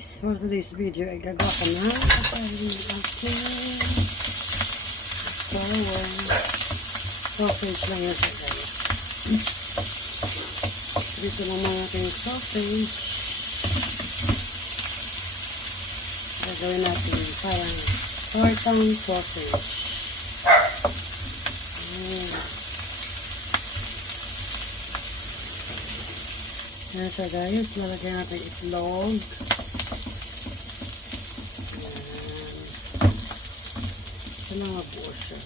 guys, for today's video ay gagawa ka na aking sausage lang yan siya guys. Dito naman ating sausage. Gagawin natin parang tortang sausage. Yan siya guys, lalagyan natin itlog. Yan. Ito na nga po siya.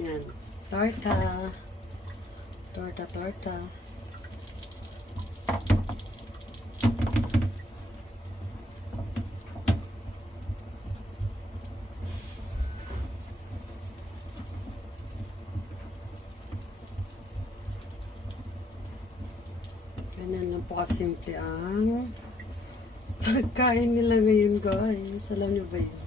Yan. Torta. Torta. Ganyan lang po kasimple ang pagkain nila ngayon guys. Alam nyo ba yun?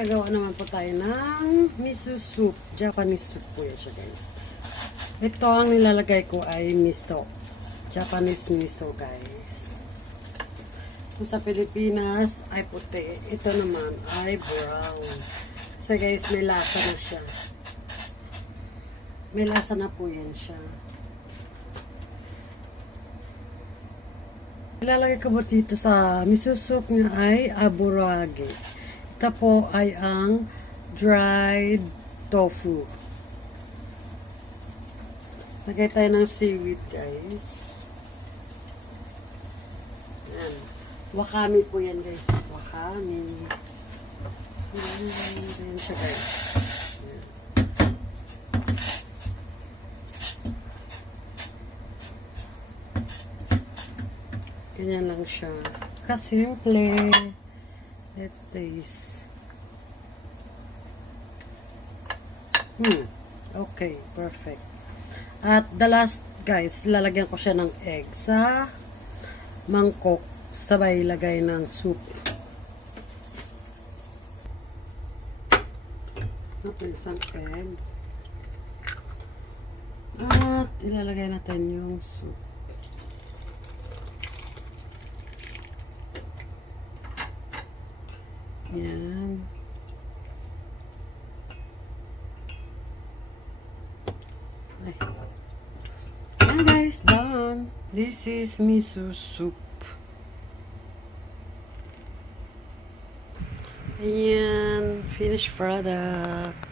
Gagawa naman po tayo ng miso soup. Japanese soup po yan siya guys. Ito ang nilalagay ko ay miso. Japanese miso guys. Kung sa Pilipinas ay puti. Ito naman ay brown. Kasi guys may lasa na siya. May lasa na po yan siya. Nilalagay ko po dito sa miso soup nga ay aburage. Ito po ay ang dried tofu. Lagay tayo ng seaweed guys. Yan. Wakame po yan guys. Wakame. Yan siya guys. Yan. Ganyan lang siya. Kasimple. Let's taste. Okay, perfect. At the last, guys, lalagyan ko siya ng egg sa mangkok, sabay lagay ng soup. Okay, isang egg. At ilalagay natin yung soup. Yan. Ay. And guys, done. This is miso soup. Ayan. Finished product.